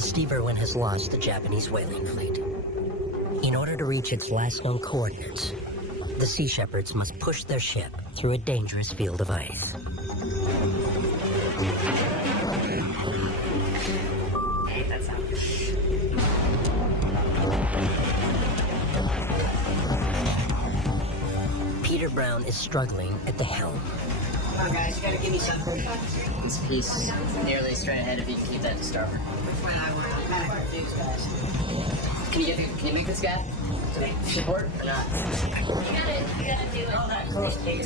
The Steve Irwin has lost the Japanese whaling fleet. In order to reach its last known coordinates, the Sea Shepherds must push their ship through a dangerous field of ice. I hate that sound. Peter Brown is struggling at the helm. Come on, guys, you gotta give me something. This piece nearly straight ahead if you can keep that to starboard. Which one I want? I'm kind of confused, guys. Can you make this guy support or not? You gotta do it. All that close, Peter.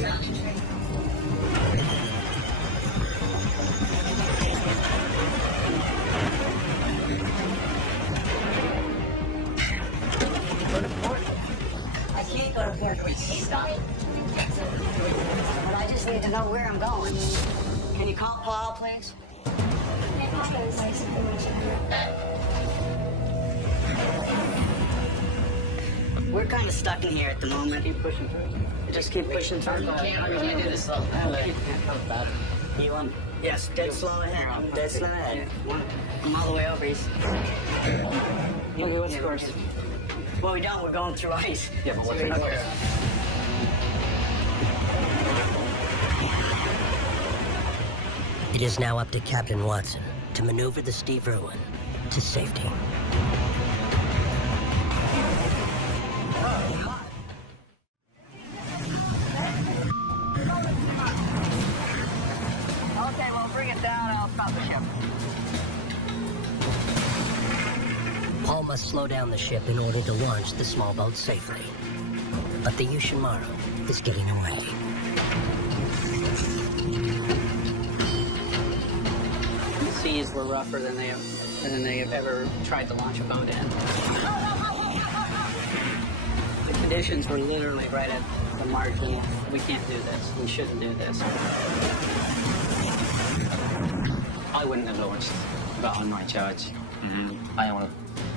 Go to port. I can't go to port. Stop. But I just need to know where I'm going. Can you call Paul, please? We're kind of stuck in here at the moment. Keep pushing through. Just keep pushing through. We can't do this slow. You want? Yes, dead slow ahead. Dead slow ahead. I'm all the way over east. Okay, what's the course? Well, we don't. We're going through ice. Yeah, but what's the course? It is now up to Captain Watson to maneuver the Steve Irwin to safety. Okay, well, bring it down. I'll stop the ship. Paul must slow down the ship in order to launch the small boat safely. But the Yushimaru is getting away. The seas were rougher than they have ever tried to launch a boat in. The conditions were literally right at the margin. We can't do this. We shouldn't do this. I wouldn't have launched, but on my charge. I don't want to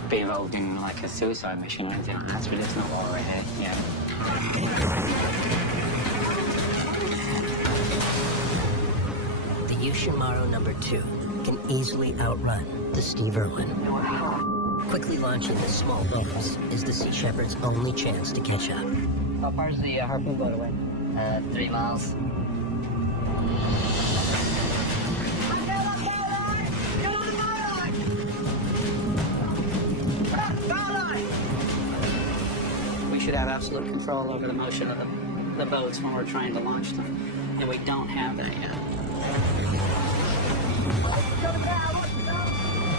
be involved in like a suicide mission or anything. That's not what we're here. Yeah. The Yushimaru No. 2 can easily outrun the Steve Irwin. Quickly launching the small boats is the Sea Shepherd's only chance to catch up. How far is the harpoon boat away? 3 miles. We should have absolute control over the motion of the boats when we're trying to launch them, and we don't have that yet.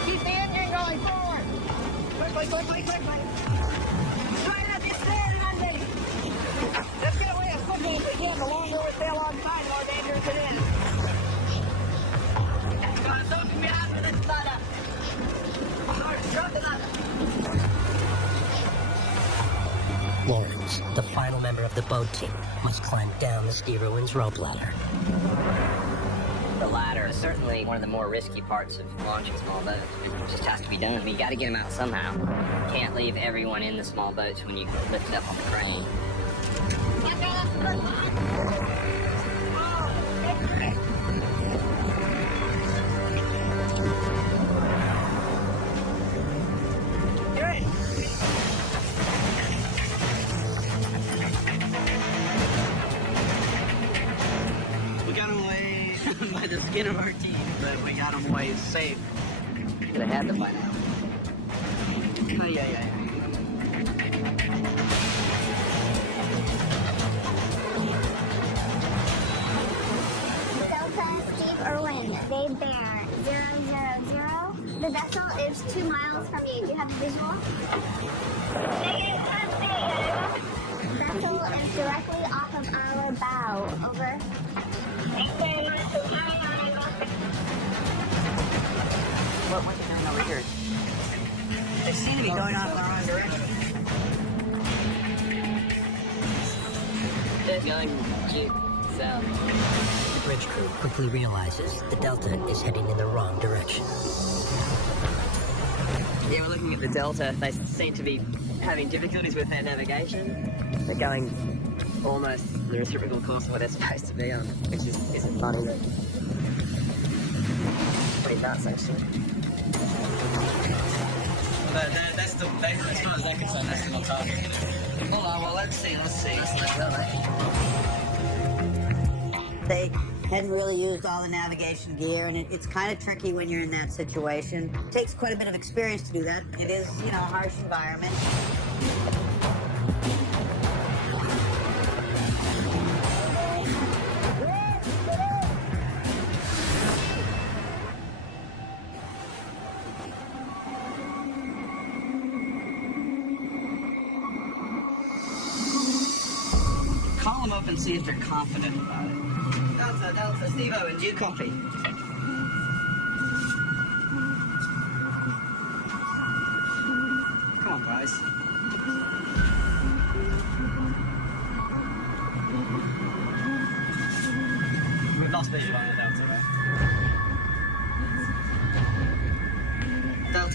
Keep the engine going forward. Quickly. Straight up, you're standing on me. Let's get away as quickly as we can. The longer we stay alongside, the more dangerous it is. Lawrence, the final member of the boat team, must climb down the Steve Irwin's rope ladder. The ladder is certainly one of the more risky parts of launching small boats. It just has to be done. You got to get them out somehow. You can't leave everyone in the small boats when you lift it up on the crane. We got them away by the skin of our teeth, but we got them away safe. They had them by now. Oh, yeah. Delta Steve Irwin, Bay Bear 000. The vessel is 2 miles from you. Do you have a visual? Vessel is directly off of our bow. Over. What's doing over here? They seem to be going off in the wrong direction. It's going cute south. The bridge crew quickly realizes the Delta is heading in the wrong direction. Yeah, we're looking at the Delta. They seem to be having difficulties with their navigation. They're going almost the reciprocal course of what they're supposed to be on, which isn't funny, but pretty nuts, actually. That's the, as far as they're concerned, that's the target. Hold on, well, let's see. They hadn't really used all the navigation gear, and it's kind of tricky when you're in that situation. It takes quite a bit of experience to do that. It is, a harsh environment. Call them up and see if they're confident about it. Delta, Steve Owen, do you copy? Come on, guys. We've lost visual on the Delta, right?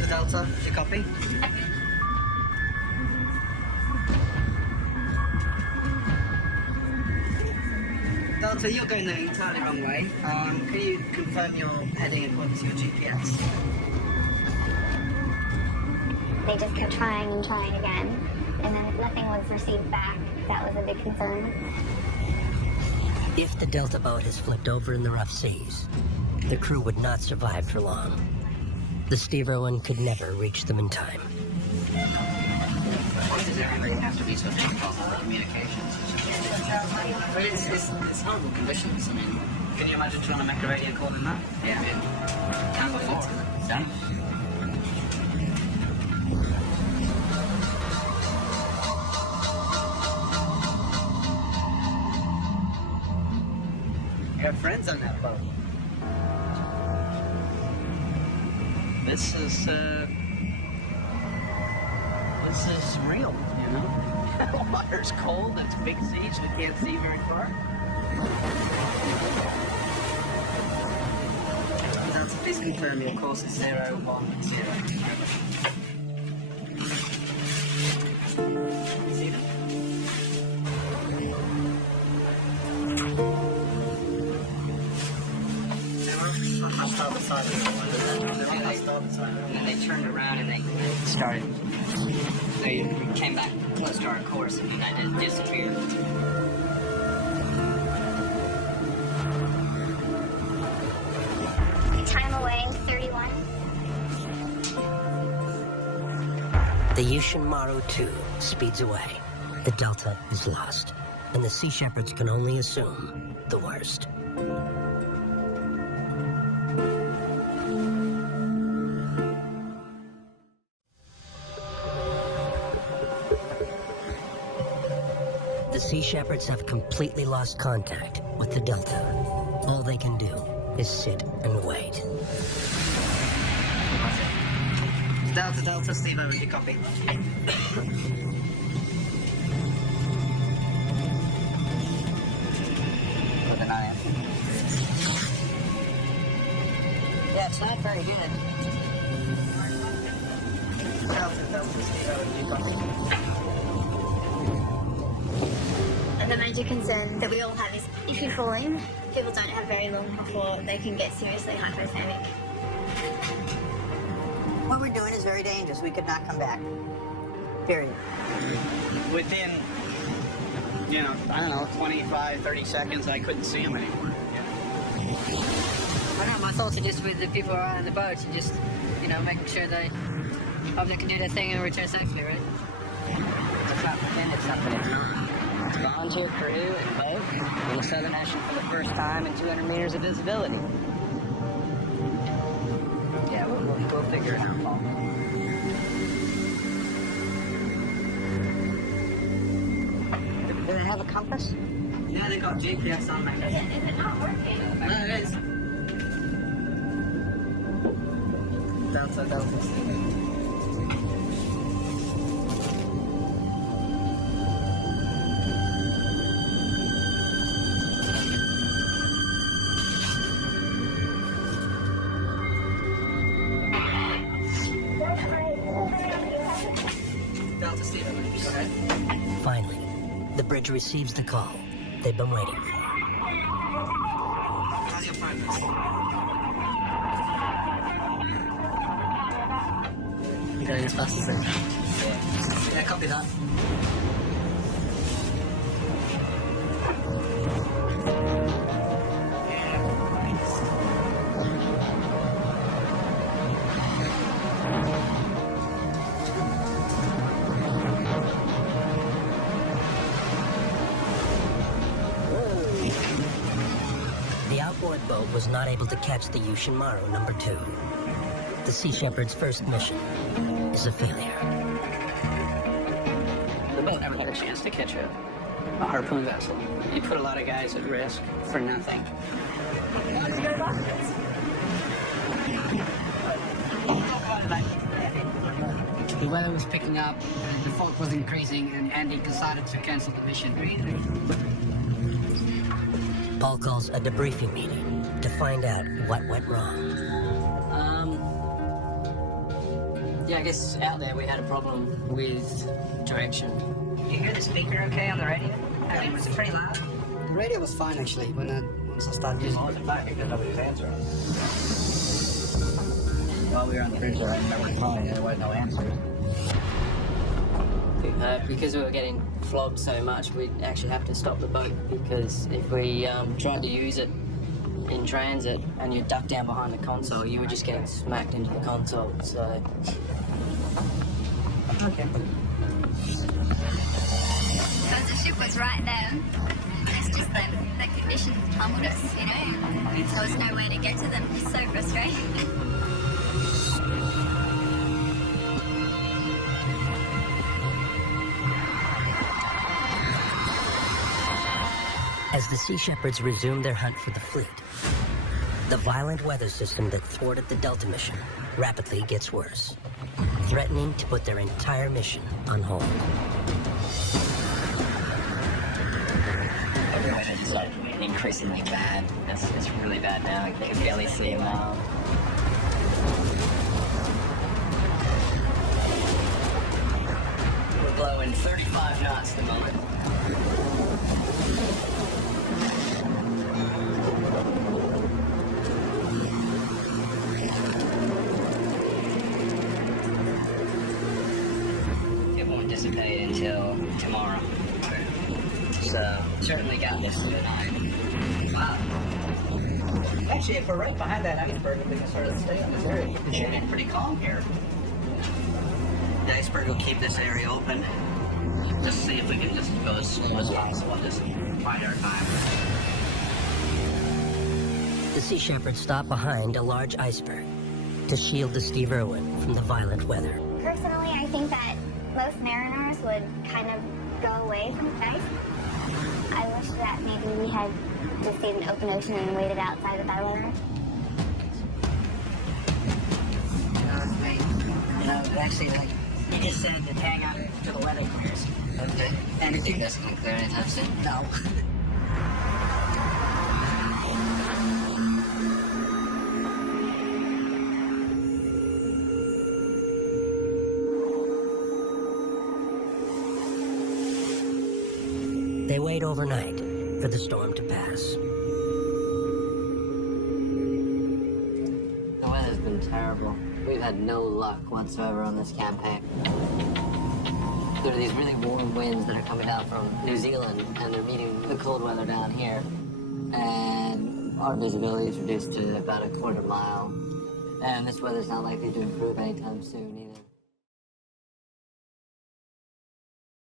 Delta, do you copy? Delta, you're going the entirely wrong way. Can you confirm your heading according to your GPS? They just kept trying and trying again, and then nothing was received back. That was a big concern. If the Delta boat has flipped over in the rough seas, the crew would not survive for long. The Steve Irwin could never reach them in time. Why does everybody have to be so difficult with communications? But it's horrible conditions. I mean, Can you imagine trying to make a radio call in that? yeah, I mean, done before. Done. You have friends on that boat. This is real, The water's cold, it's big seas, we can't see very far. Now, please confirm your course is 010. See them? And then they turned around and they started. They came back close to our course and I just disappeared. Time away, 31. The Yushin Maru 2 speeds away. The Delta is lost, and the Sea Shepherds can only assume the worst. The Sea Shepherds have completely lost contact with the Delta. All they can do is sit and wait. Delta, Steve, over, you copy? With an eye. Yeah, it's not very good. Delta, Steve, over, you copy? And the major concern that we all have is if you're falling, people don't have very long before they can get seriously hypothermic. What we're doing is very dangerous. We could not come back. Period. Within, 25, 30 seconds, I couldn't see him anymore. I know, my thoughts are just with the people around on the boats and just, making sure they hope they can do their thing and return safely, right? It's not pretend it's something it's not. It's a volunteer crew and boat in the Southern Ocean for the first time in 200 meters of visibility. Yeah, we'll figure it out, Paul. Do they have a compass? Yeah, they got GPS on that. Is it not working? No, it is. Delta. Delta, Steve, go ahead. Finally, the bridge receives the call they've been waiting for. How's your progress? going as fast as they can. Yeah. Yeah, copy that. The outboard boat was not able to catch the Yushimaru number 2. The Sea Shepherd's first mission is a failure. The boat never had a chance to catch a harpoon vessel. You put a lot of guys at risk for nothing. The weather was picking up, the fog was increasing, and Andy decided to cancel the mission. Paul calls a debriefing meeting to find out what went wrong. Yeah, I guess out there we had a problem with direction. You hear the speaker okay on the radio? I mean, was it pretty loud? The radio was fine actually once I started using it. Was it back because nobody's answering? While we were on the bridge, I remember calling, there was no answer. Because we were getting flogged so much, we'd actually have to stop the boat because if we tried to use it in transit and you duck down behind the console, you were just getting smacked into the console. So. Okay. Because the ship was right there. It's just that the conditions pummeled us, you know? There was no way to get to them. It's so frustrating. As the Sea Shepherds resume their hunt for the fleet, the violent weather system that thwarted the Delta mission rapidly gets worse, threatening to put their entire mission on hold. The weather is like increasingly bad. It's really bad now. You can barely see him now. We're blowing 35 knots at the moment. It won't dissipate until tomorrow. So, certainly got this tonight. Wow. Actually, if we're right behind that iceberg, if we can sort of stay on this area, it should be pretty calm here. The iceberg will keep this area open. Just see if we can just go as slow as possible, just bide our time. The Sea Shepherds stop behind a large iceberg to shield the Steve Irwin from the violent weather. Personally, I think that most mariners would kind of go away from the ice. I wish that maybe we had just stayed in the open ocean and waited outside the bad weather. You know, actually, like, you just said to hang out till the weather clears. Okay. And you think that's going to clear anytime soon? No. They wait overnight for the storm to pass. The weather's been terrible. We've had no luck whatsoever on this campaign. There are these really warm winds that are coming down from New Zealand, and they're meeting the cold weather down here. And our visibility is reduced to about a quarter mile. And this weather's not likely to improve anytime soon either.